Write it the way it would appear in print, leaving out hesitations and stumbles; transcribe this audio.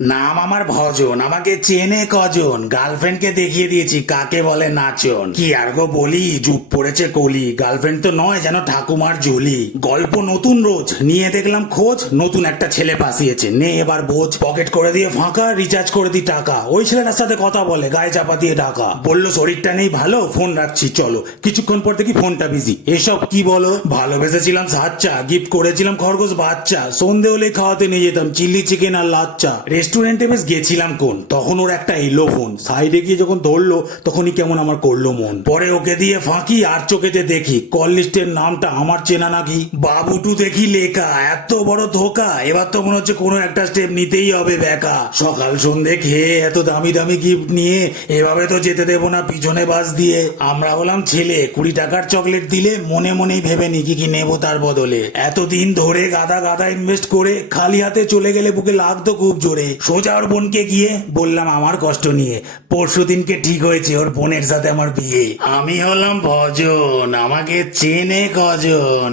নাম আমার ভজন, আমাকে চেনে কজন, গার্লফ্রেন্ডকে দেখিয়ে দিয়েছি কাকে বলে নাচন। কি আর গো বলি, যুগ পড়েছে কলি, গার্লফ্রেন্ড তো নয় যেন ঠাকুমার ঝুলি। গল্প নতুন রোজ, নিয়ে দেখলাম খোঁজ, নতুন একটা ছেলে পাশিয়েছে, নে এবার বোঝ। পকেট করে দিয়ে ফাঁকা, রিচার্জ করে দি টাকা, ওই ছেলেটার সাথে কথা বলে গায়ে চাপা দিয়ে ঢাকা। বললো শরীরটা নেই ভালো, ফোন রাখছি চলো। কিছুক্ষণ পর দেখি ফোনটা বিজি। এসব কি বলো, ভালোবেসেছিলাম সাচ্চা, গিফট করেছিলাম খরগোশ বাচ্চা, সন্ধে হলে খাওয়াতে নিয়ে যেতাম চিলি চিকেন আর লাচ্চা। রেস্টুরেন্টে বেশ গেছিলাম কোন, তখন ওর একটা এলো ফোন, সাইডে গিয়ে যখন ধরলো তখনই কেমন আমার করলো মন। পরে ওকে দিয়ে ফাঁকি, আর চোখেতে দেখি কল লিস্টের নামটা আমার চেনা নাকি। বাবুটু দেখি লেখা, এত বড় ধোকা, এবার তো মনে হচ্ছে কোনো একটা স্টেপ নিতেই হবে বেকা। সকাল সন্ধে খেয়ে এত দামি দামি গিফট নিয়ে এভাবে তো যেতে দেবো না পিছনে বাস দিয়ে। আমরা হলাম ছেলে, 20 টাকার চকলেট দিলে মনে মনেই ভেবে নি কি কি নেবো তার বদলে। এতদিন ধরে গাদা গাদা ইনভেস্ট করে খালি হাতে চলে গেলে বুকে লাগতো খুব জোরে। সোজা ওর বোনকে গিয়ে বললাম আমার কষ্ট নিয়ে, পরশু দিনকে ঠিক হয়েছে ওর বোনের সাথে আমার বিয়ে। আমি হলাম ভজন, আমাকে চেনে কজন।